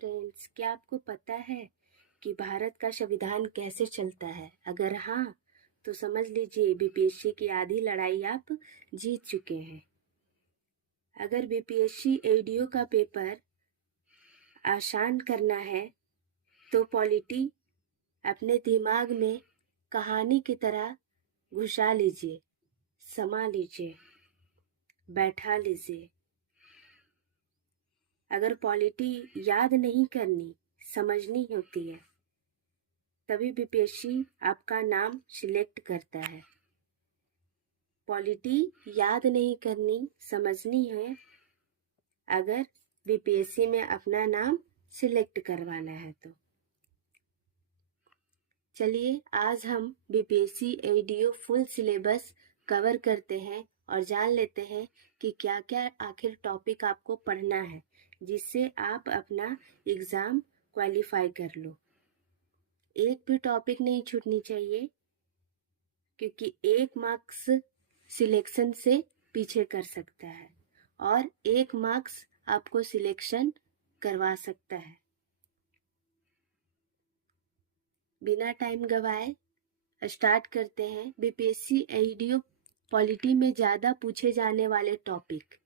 Friends, क्या आपको पता है कि भारत का संविधान कैसे चलता है? अगर हाँ, तो समझ लीजिए बीपीएससी की आधी लड़ाई आप जीत चुके हैं। अगर बीपीएससी एडीओ का पेपर आसान करना है तो पॉलिटी अपने दिमाग में कहानी की तरह घुसा लीजिए, समा लीजिए, बैठा लीजिए। अगर पॉलिटी याद नहीं करनी, समझनी होती है, तभी बीपीएससी आपका नाम सिलेक्ट करता है। पॉलिटी याद नहीं करनी, समझनी है अगर बीपीएससी में अपना नाम सिलेक्ट करवाना है तो। चलिए आज हम BPSC ADO full syllabus cover करते हैं और जान लेते हैं कि क्या क्या आखिर टॉपिक आपको पढ़ना है, जिससे आप अपना एग्ज़ाम क्वालिफाई कर लो। एक भी टॉपिक नहीं छूटनी चाहिए, क्योंकि 1 मार्क्स सिलेक्शन से पीछे कर सकता है और 1 मार्क्स आपको सिलेक्शन करवा सकता है। बिना टाइम गवाए स्टार्ट करते हैं। बीपीएससी एडीओ पॉलिटी में ज़्यादा पूछे जाने वाले टॉपिक,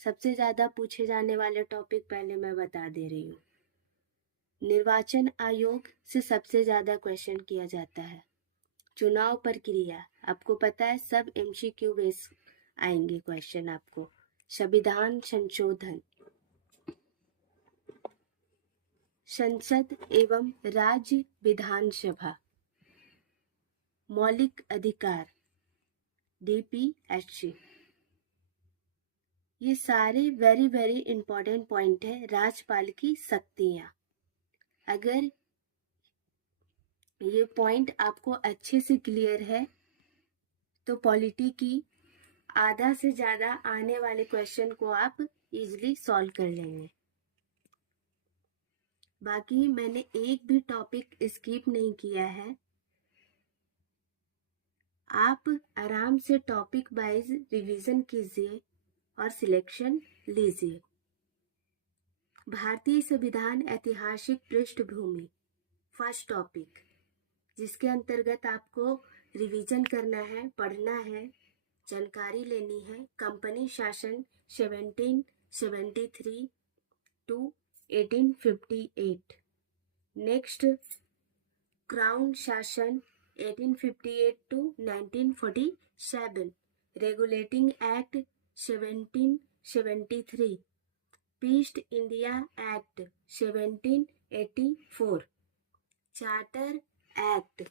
सबसे ज़्यादा पूछे जाने वाले टॉपिक पहले मैं बता दे रही हूँ। निर्वाचन आयोग से सबसे ज़्यादा क्वेश्चन किया जाता है। चुनाव प्रक्रिया, आपको पता है सब एमसीक्यू बेस आएंगे क्वेश्चन आपको। संविधान संशोधन, संसद एवं राज्य विधानसभा, मौलिक अधिकार डीपीएससी, ये सारे वेरी इंपॉर्टेंट पॉइंट है। राज्यपाल की शक्तियाँ, अगर ये पॉइंट आपको अच्छे से क्लियर है तो पॉलिटी की आधा से ज़्यादा आने वाले क्वेश्चन को आप इजीली सॉल्व कर लेंगे। बाकी मैंने एक भी टॉपिक स्किप नहीं किया है। आप आराम से टॉपिक वाइज रिवीजन कीजिए और सिलेक्शन लीजिए। भारतीय संविधान ऐतिहासिक पृष्ठभूमि, फर्स्ट टॉपिक, जिसके अंतर्गत आपको रिवीजन करना है, पढ़ना है, जानकारी लेनी है। कंपनी शासन 1773 टू 1858। नेक्स्ट, क्राउन शासन 1858 to 1947। Regulating Act 1773। East India Act 1784। Charter Act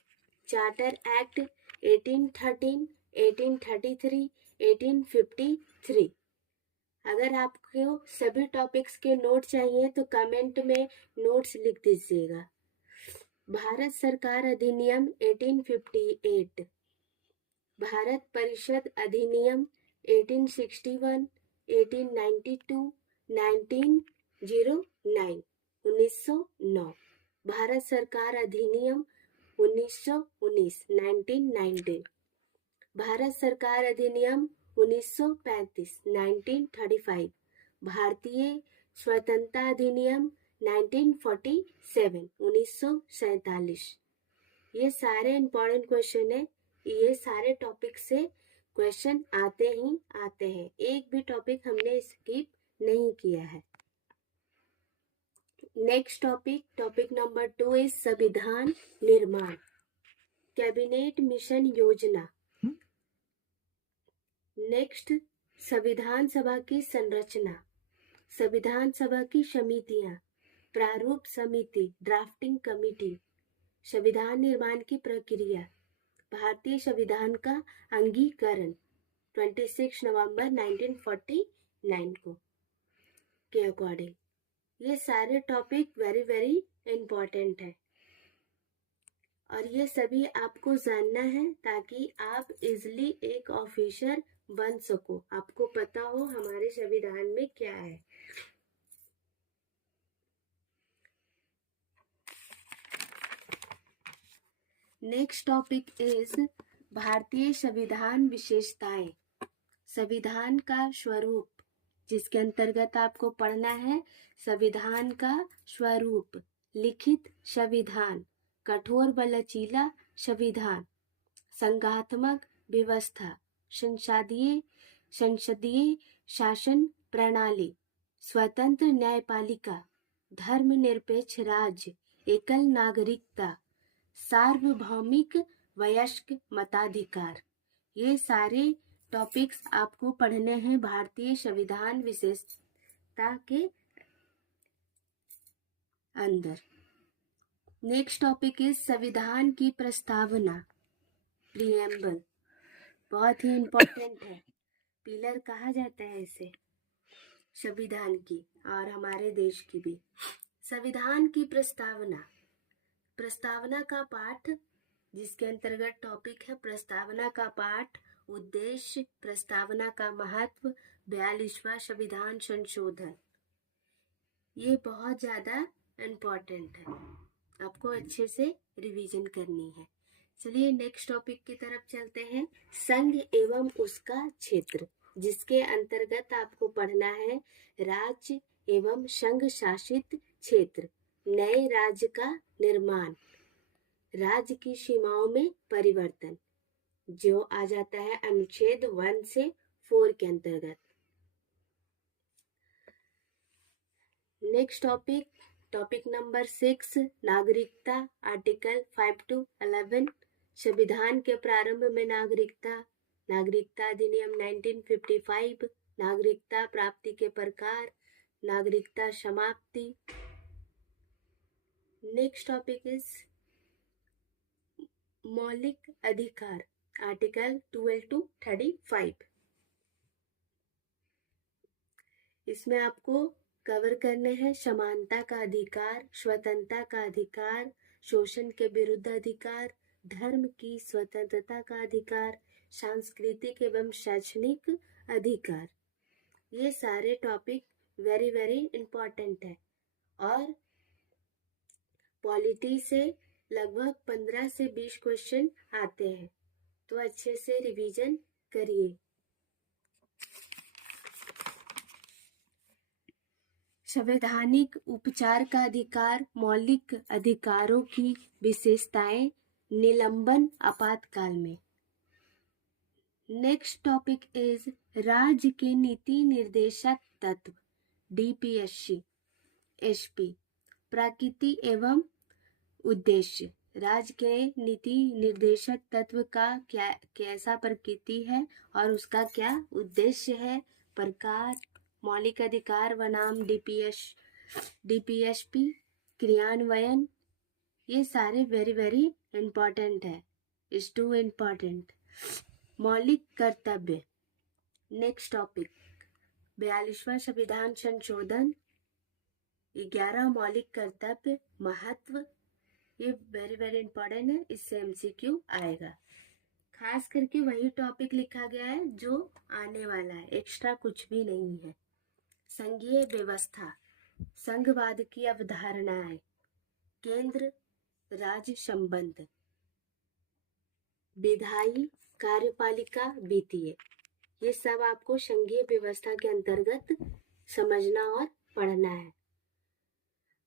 1813, 1833, 1853। अगर आपको सभी टॉपिक्स के नोट चाहिए तो कमेंट में नोट्स लिख दीजिएगा। भारत सरकार अधिनियम 1858, भारत परिषद अधिनियम 1861, 1892, 1909, 1909, भारत सरकार अधिनियम 1919, 1919, भारत सरकार अधिनियम 1935, 1935, भारतीय स्वतंत्रता अधिनियम 1947, 1947। ये सारे इंपॉर्टेंट क्वेश्चन है। ये सारे टॉपिक से क्वेश्चन आते ही आते हैं, एक भी टॉपिक हमने स्किप नहीं किया है। नेक्स्ट टॉपिक नंबर 2 इज संविधान निर्माण, कैबिनेट मिशन योजना। नेक्स्ट, संविधान सभा की संरचना, संविधान सभा की समितियां, प्रारूप समिति, ड्राफ्टिंग कमेटी, संविधान निर्माण की प्रक्रिया, भारतीय संविधान का अंगीकरण 26 नवंबर 1949 को के अकॉर्डिंग। ये सारे टॉपिक वेरी इम्पोर्टेंट है और ये सभी आपको जानना है ताकि आप इजिली एक ऑफिसर बन सको, आपको पता हो हमारे संविधान में क्या है। नेक्स्ट टॉपिक इज भारतीय संविधान विशेषताएं, संविधान का स्वरूप, जिसके अंतर्गत आपको पढ़ना है संविधान का स्वरूप, लिखित संविधान, कठोर व लचीला संविधान, संघात्मक व्यवस्था, संसदीय शासन प्रणाली, स्वतंत्र न्यायपालिका, धर्मनिरपेक्ष राज्य, एकल नागरिकता, सार्वभौमिक वयस्क मताधिकार। ये सारे टॉपिक्स आपको पढ़ने हैं भारतीय संविधान विशेषता के अंदर। नेक्स्ट टॉपिक इज संविधान की प्रस्तावना, प्रीएम्बल। बहुत ही इम्पोर्टेंट है, पिलर कहा जाता है इसे संविधान की और हमारे देश की भी। संविधान की प्रस्तावना, प्रस्तावना का पाठ, जिसके अंतर्गत टॉपिक है प्रस्तावना का पाठ, उद्देश्य, प्रस्तावना का महत्व, 42वां संविधान संशोधन। ये बहुत ज़्यादा इम्पोर्टेंट है, आपको अच्छे से रिवीजन करनी है। चलिए नेक्स्ट टॉपिक की तरफ चलते हैं, संघ एवं उसका क्षेत्र, जिसके अंतर्गत आपको पढ़ना है राज्य एवं संघ शासित क्षेत्र, नए राज्य का निर्माण, राज्य की सीमाओं में परिवर्तन, जो आ जाता है अनुच्छेद 1 से 4 के अंतर्गत। नेक्स्ट टॉपिक नंबर 6, नागरिकता, आर्टिकल 5 to 11। संविधान के प्रारंभ में नागरिकता अधिनियम 1955, नागरिकता प्राप्ति के प्रकार, नागरिकता समाप्ति। नेक्स्ट टॉपिक इज मौलिक अधिकार, आर्टिकल 12 to 35। इसमें आपको कवर करने हैं समानता का अधिकार, स्वतंत्रता का अधिकार, शोषण के विरुद्ध अधिकार, धर्म की स्वतंत्रता का अधिकार, सांस्कृतिक एवं शैक्षणिक अधिकार। ये सारे टॉपिक वेरी वेरी इम्पोर्टेंट है और पॉलिटी से लगभग 15 से 20 क्वेश्चन आते हैं, तो अच्छे से रिवीजन करिए। संवैधानिक उपचार का अधिकार, मौलिक अधिकारों की विशेषताएं, निलंबन आपातकाल में। नेक्स्ट टॉपिक इज राज्य के नीति निर्देशक तत्व, DPSC SP, प्रकृति एवं उद्देश्य। राज्य के नीति निर्देशक तत्व का कैसा प्रकृति है और उसका क्या उद्देश्य है, प्रकार, मौलिक अधिकार बनाम DPSP, क्रियान्वयन। ये सारे वेरी वेरी इम्पोर्टेंट है, इज टू इम्पोर्टेंट। मौलिक कर्तव्य, नेक्स्ट टॉपिक 42वां संविधान संशोधन, 11 मौलिक कर्तव्य, महत्व, ये वेरी वेरी इम्पोर्टेंट है, इससे MCQ आएगा। खास करके वही टॉपिक लिखा गया है जो आने वाला है, एक्स्ट्रा कुछ भी नहीं है। संघीय व्यवस्था, संघवाद की अवधारणाएं, केंद्र राज्य संबंध, विधायी, कार्यपालिका, वित्तीय, ये सब आपको संघीय व्यवस्था के अंतर्गत समझना और पढ़ना है।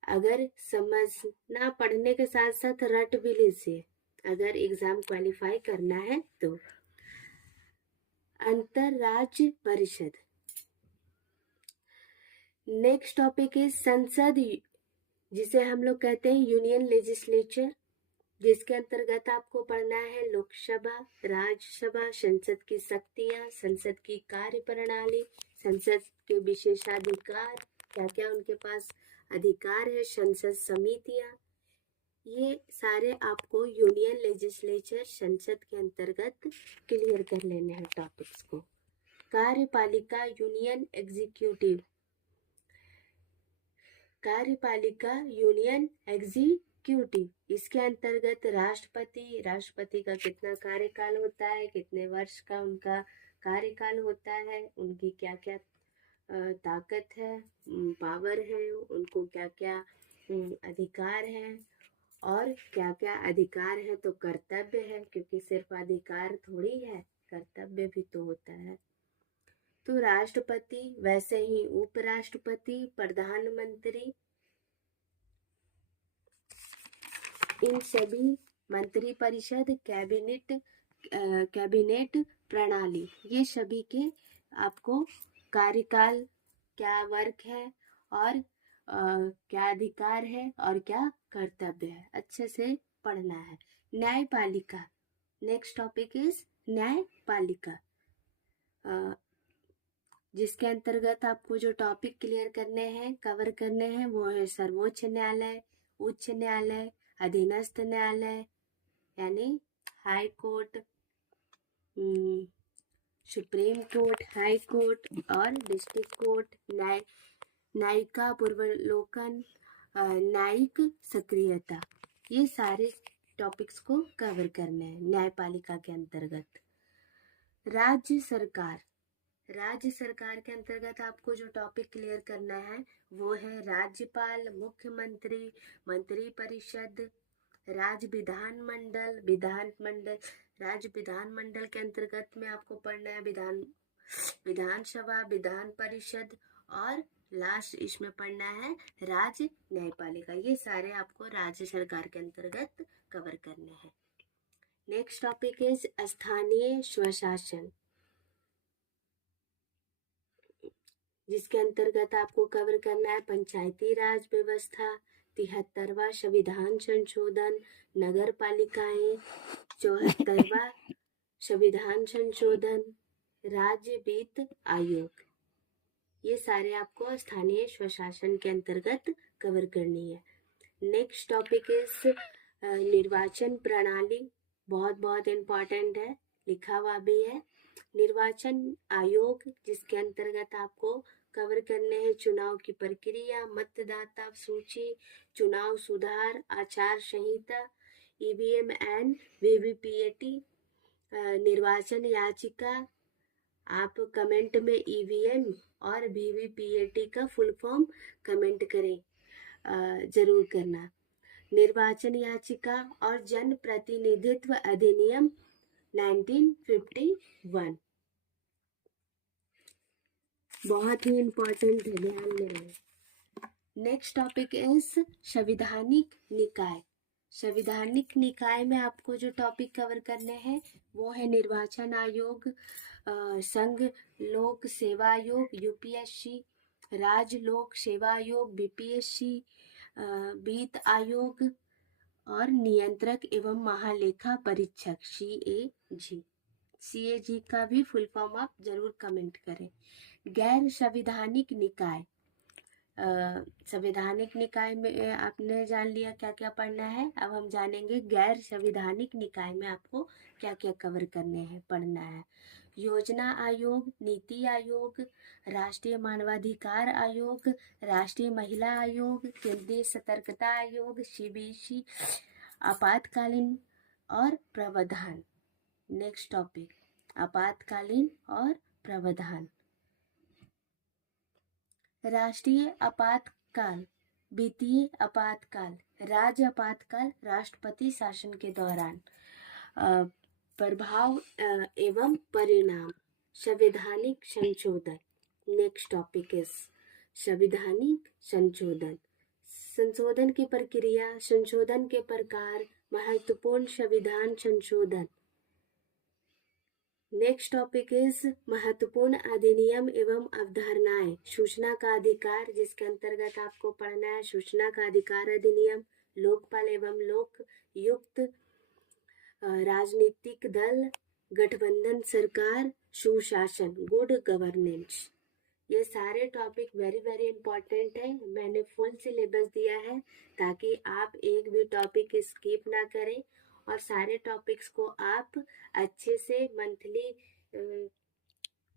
अगर समझना पढ़ने के साथ साथ रट भी लीजिए, अगर एग्जाम क्वालिफाई करना है तो। अंतरराज्य परिषद। नेक्स्ट टॉपिक इज संसद, जिसे हम लोग कहते हैं यूनियन लेजिस्लेचर, जिसके अंतर्गत आपको पढ़ना है लोकसभा, राज्यसभा, संसद की शक्तियां, संसद की कार्य प्रणाली, संसद के विशेषाधिकार, क्या क्या उनके पास अधिकार है, संसद समितियां। ये सारे आपको यूनियन लेजिस्लेचर संसद के अंतर्गत क्लियर कर लेने हैं टॉपिक्स को। कार्यपालिका, यूनियन एग्जीक्यूटिव, कार्यपालिका यूनियन एग्जीक्यूटिव, इसके अंतर्गत राष्ट्रपति का कितना कार्यकाल होता है, कितने वर्ष का उनका कार्यकाल होता है, उनकी क्या क्या ताकत है, पावर है, उनको क्या क्या अधिकार है और क्या क्या अधिकार है तो कर्तव्य है, क्योंकि सिर्फ अधिकार थोड़ी है, कर्तव्य भी तो होता है। तो राष्ट्रपति, वैसे ही उपराष्ट्रपति, प्रधानमंत्री, इन सभी मंत्रिपरिषद, कैबिनेट प्रणाली, ये सभी के आपको कार्यकाल, क्या वर्क है और क्या अधिकार है और क्या कर्तव्य है, अच्छे से पढ़ना है। न्यायपालिका, नेक्स्ट टॉपिक इज न्यायपालिका, जिसके अंतर्गत आपको जो टॉपिक क्लियर करने हैं, कवर करने हैं, वो है सर्वोच्च न्यायालय, उच्च न्यायालय, अधीनस्थ न्यायालय यानी high court, supreme court, high court और डिस्ट्रिक्ट कोर्ट, न्यायिका पूर्वावलोकन, न्यायिक सक्रियता, ये सारे टॉपिक्स को कवर करने हैं न्यायपालिका के अंतर्गत। राज्य सरकार, राज्य सरकार के अंतर्गत आपको जो टॉपिक क्लियर करना है वो है राज्यपाल, मुख्यमंत्री, मंत्रिपरिषद, राज्य विधानमंडल, राज्य विधानमंडल के अंतर्गत में आपको पढ़ना है विधानसभा, विधान परिषद और लास्ट इसमें पढ़ना है राज्य न्यायपालिका। ये सारे आपको राज्य सरकार के अंतर्गत कवर करने हैं। नेक्स्ट टॉपिक इज स्थानीय स्वशासन, जिसके अंतर्गत आपको कवर करना है पंचायती राज व्यवस्था, 73वां संविधान संशोधन, नगर पालिकाएं, 74वां संविधान संशोधन, राज्य वित्त आयोग, ये सारे आपको स्थानीय स्वशासन के अंतर्गत कवर करनी है। नेक्स्ट टॉपिक इज निर्वाचन प्रणाली, बहुत इम्पोर्टेंट है, लिखा हुआ भी है। निर्वाचन आयोग, जिसके अंतर्गत आपको कवर करने हैं चुनाव की प्रक्रिया, मतदाता सूची, चुनाव सुधार, आचार संहिता, ईवीएम एंड वीवीपीएटी, निर्वाचन याचिका, आप कमेंट में ईवीएम और वीवीपीएटी का फुल फॉर्म कमेंट करें, जरूर करना। निर्वाचन याचिका और जन प्रतिनिधित्व अधिनियम 1951, बहुत ही इम्पोर्टेंट है, ध्यान में। नेक्स्ट टॉपिक इज संवैधानिक निकाय। संवैधानिक निकाय में आपको जो टॉपिक कवर करने हैं वो है निर्वाचन आयोग, संघ लोक सेवा आयोग यूपीएससी, राज्य लोक सेवा आयोग बीपीएससी, वित्त आयोग और नियंत्रक एवं महालेखा परीक्षक सीएजी का भी फुल फॉर्म आप जरूर कमेंट करें। गैर संवैधानिक निकाय, संवैधानिक निकाय में आपने जान लिया क्या क्या पढ़ना है, अब हम जानेंगे गैर संवैधानिक निकाय में आपको क्या क्या कवर करने हैं, पढ़ना है। योजना आयोग, नीति आयोग, राष्ट्रीय मानवाधिकार आयोग, राष्ट्रीय महिला आयोग, केंद्रीय सतर्कता आयोग, सीबीसी, आपातकालीन और प्रावधान। नेक्स्ट टॉपिक आपातकालीन और प्रावधान। राष्ट्रीय आपातकाल, वित्तीय आपातकाल, राज्य आपातकाल, राष्ट्रपति शासन के दौरान, प्रभाव एवं परिणाम, संवैधानिक संशोधन। नेक्स्ट टॉपिक इज संवैधानिक संशोधन, संशोधन की प्रक्रिया, संशोधन के प्रकार, महत्वपूर्ण संविधान संशोधन। नेक्स्ट टॉपिक इज महत्वपूर्ण अधिनियम एवं अवधारणाएं, सूचना का अधिकार, जिसके अंतर्गत आपको पढ़ना है सूचना का अधिकार अधिनियम, लोकपाल एवं लोकयुक्त, राजनीतिक दल, गठबंधन सरकार, सुशासन, गुड गवर्नेंस। ये सारे टॉपिक वेरी इंपॉर्टेंट है, मैंने फुल सिलेबस दिया है ताकि आप एक भी टॉपिक स्किप ना करें और सारे टॉपिक्स को आप अच्छे से मंथली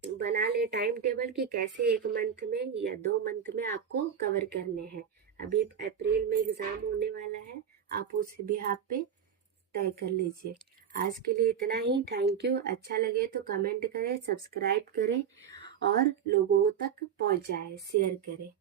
बना ले टाइम टेबल कि कैसे एक मंथ में या 2 मंथ में आपको कवर करने हैं। अभी अप्रैल में एग्जाम होने वाला है, आप उस बिहाफ पे तय कर लीजिए। आज के लिए इतना ही, थैंक यू। अच्छा लगे तो कमेंट करें, सब्सक्राइब करें और लोगों तक पहुंचाएं, शेयर करें।